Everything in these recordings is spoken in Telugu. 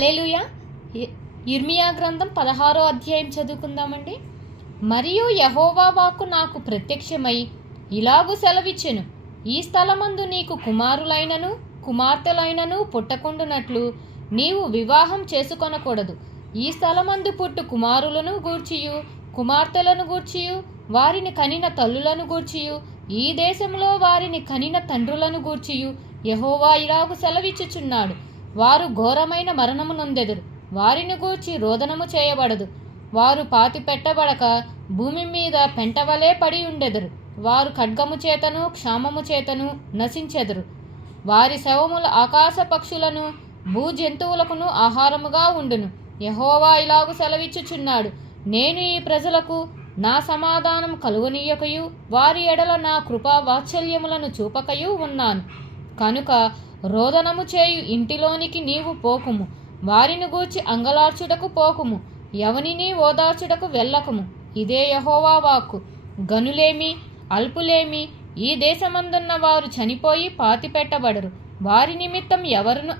హల్లెలూయా. ఇర్మియా గ్రంథం 16వ అధ్యాయం చదువుకుందామండి. మరియు యెహోవా వాక్కు నాకు ప్రత్యక్షమై ఇలాగు సెలవిచ్చెను, ఈ స్థలమందు నీకు కుమారులైనను కుమార్తెలైనను పుట్టకుండునట్లు నీవు వివాహం చేసుకొనకూడదు. ఈ స్థలమందు పుట్టు కుమారులను గూర్చియు కుమార్తెలను గూర్చియు వారిని కనిన తల్లులను గూర్చియు ఈ దేశంలో వారిని కనిన తండ్రులను గూర్చియు యెహోవా ఇలాగు సెలవిచ్చుచున్నాడు, వారు ఘోరమైన మరణము నొందెదరు. వారిని గూర్చి రోదనము చేయబడదు. వారు పాతి పెట్టబడక భూమి మీద పెంటవలే పడి ఉండెదరు. వారు ఖడ్గము చేతను క్షామము చేతను నశించెదరు. వారి శవముల ఆకాశ పక్షులను భూజంతువులకును ఆహారముగా ఉండును. యెహోవా ఇలాగు సెలవిచ్చుచున్నాడు, నేను ఈ ప్రజలకు నా సమాధానం కలుగనీయకయు వారి ఎడల నా కృపా వాత్సల్యములను చూపకయు ఉన్నాను. కనుక రోదనము చేయు ఇంటిలోనికి నీవు పోకుము, వారిని గూర్చి అంగలార్చుటకు పోకుము, ఎవనిని ఓదార్చుటకు వెళ్ళకము. ఇదే యెహోవా వాక్కు. గనులేమి అల్పులేమి ఈ దేశమందున్న వారు చనిపోయి పాతిపెట్టబడరు. వారి నిమిత్తం ఎవరును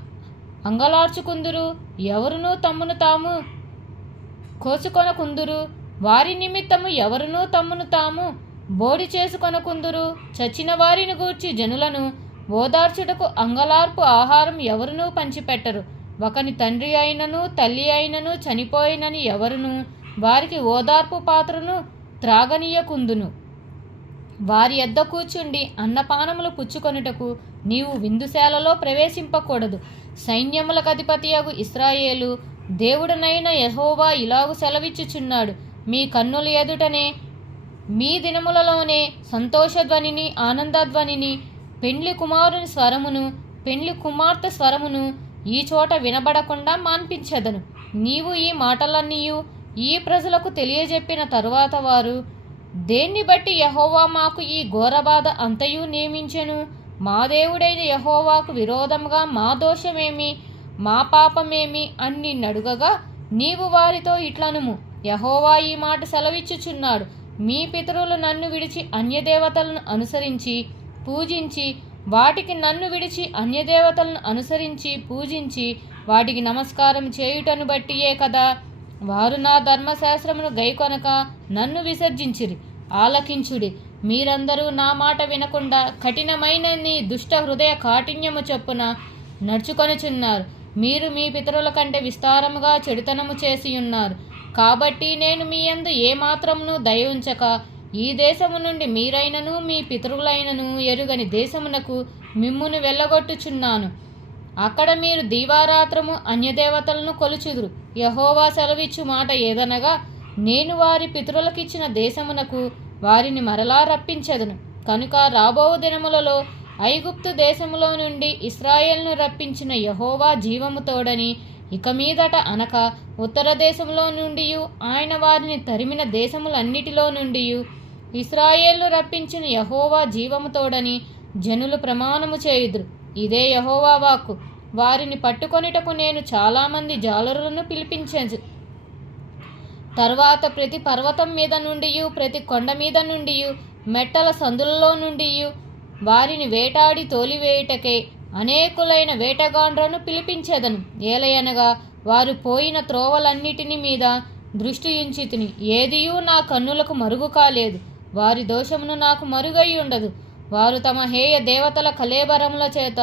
అంగలార్చుకుందురు, ఎవరునూ తమ్మును తాము కోసుకొనకుందురు. వారి నిమిత్తము ఎవరునూ తమ్మును తాము బోడి చేసుకొనకుందురు. చచ్చిన వారిని గూర్చి జనులను ఓదార్చుటకు అంగలార్పు ఆహారం ఎవరునూ పంచిపెట్టరు. ఒకని తండ్రి అయినను తల్లి అయినను చనిపోయినని ఎవరును వారికి ఓదార్పు పాత్రను త్రాగనీయకుందును. వారి యొద్ద కూర్చుండి అన్నపానములు పుచ్చుకొనుటకు నీవు విందుశాలలో ప్రవేశింపకూడదు. సైన్యములకు అధిపతియగు ఇశ్రాయేలు దేవుడనైన యెహోవా ఇలాగు సెలవిచ్చుచున్నాడు, మీ కన్నుల ఎదుటనే మీ దినములలోనే సంతోషధ్వనిని ఆనందధ్వనిని పెండ్లి కుమారుని స్వరమును పెండ్లి కుమార్తె స్వరమును ఈ చోట వినబడకుండా మాన్పించెదను. నీవు ఈ మాటలన్నీయు ఈ ప్రజలకు తెలియజెప్పిన తరువాత వారు, దేన్ని బట్టి యెహోవా మాకు ఈ ఘోరబాధ అంతయు నియమించెను? మా దేవుడైన యెహోవాకు విరోధముగా మా దోషమేమి మా పాపమేమి అని నిన్నడుగగా, నీవు వారితో ఇట్లనుము, యెహోవా ఈ మాట సెలవిచ్చుచున్నాడు, మీ పితరులు నన్ను విడిచి అన్యదేవతలను అనుసరించి పూజించి వాటికి నన్ను విడిచి అన్యదేవతలను అనుసరించి పూజించి వాటికి నమస్కారం చేయుటను బట్టియే కదా వారు నా ధర్మశాస్త్రమును గైకొనక నన్ను విసర్జించిరి. ఆలకించుడి, మీరందరూ నా మాట వినకుండా కఠినమైన నీ దుష్ట హృదయ కాఠిన్యము చొప్పున నడుచుకొనుచున్నారు. మీరు మీ పితరుల కంటే విస్తారముగా చెడుతనము చేసి ఉన్నారు. కాబట్టి నేను మీ యందు ఏమాత్రమును దయ ఉంచక ఈ దేశము నుండి మీరైనను మీ పితరులైనను ఎరుగని దేశమునకు మిమ్మును వెళ్ళగొట్టుచున్నాను. అక్కడ మీరు దీవారాత్రము అన్యదేవతలను కొలుచుదురు. యెహోవా సెలవిచ్చు మాట ఏదనగా, నేను వారి పితరులకిచ్చిన దేశమునకు వారిని మరలా రప్పించెదను. కనుక రాబో దినములలో ఐగుప్తు దేశములో నుండి ఇశ్రాయేలును రప్పించిన యెహోవా జీవము తోడని ఇక మీదట అనక ఉత్తర దేశంలో నుండి ఆయన వారిని తరిమిన దేశములన్నిటిలో నుండి ఇశ్రాయేలును రప్పించిన యెహోవా జీవము తోడని జనులు ప్రమాణము చేయుదురు. ఇదే యెహోవా వాక్కు. వారిని పట్టుకొనుటకు నేను చాలామంది జాలరులను పిలిపించెను. తర్వాత ప్రతి పర్వతం మీద నుండి ప్రతి కొండ మీద నుండి మెట్టల సందులలో నుండి వారిని వేటాడి తోలివేయుటకే అనేకులైన వేటగాండ్రను పిలిపించెదను. ఏలయనగా వారు పోయిన త్రోవలన్నిటిని మీద దృష్టి ఉంచితిని, ఏదియూ నా కన్నులకు మరుగు కాలేదు. వారి దోషమును నాకు మరుగై ఉండదు. వారు తమ హేయ దేవతల కళేబరముల చేత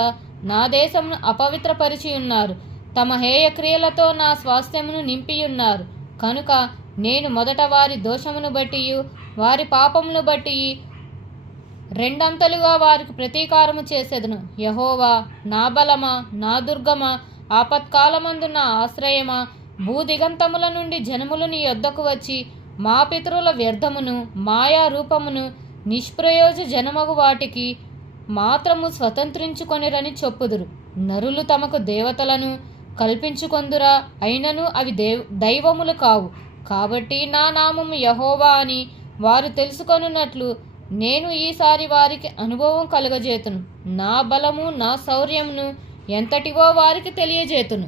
నా దేశమును అపవిత్రపరిచి ఉన్నారు. తమ హేయ క్రియలతో నా స్వాస్థ్యమును నింపియున్నారు. కనుక నేను మొదట వారి దోషమును బట్టి వారి పాపమును బట్టి రెండంతలుగా వారికి ప్రతీకారము చేసేదను. యెహోవా నా బలమా, నా దుర్గమా, ఆపత్కాలమందు నా ఆశ్రయమా, భూదిగంతముల నుండి జనములు నీ యొద్దకు వచ్చి మా పితరుల వ్యర్థమును మాయా రూపమును నిష్ప్రయోజ జనమగు వాటికి మాత్రము స్వతంత్రించుకొనిరని చెప్పుదురు. నరులు తమకు దేవతలను కల్పించుకొందురా, అయినను అవి దైవములు కావు. కాబట్టి నా నామము యెహోవా అని వారు తెలుసుకొనున్నట్లు నేను ఈసారి వారికి అనుభవం కలుగజేతును. నా బలము నా శౌర్యమును ఎంతటివో వారికి తెలియజేతును.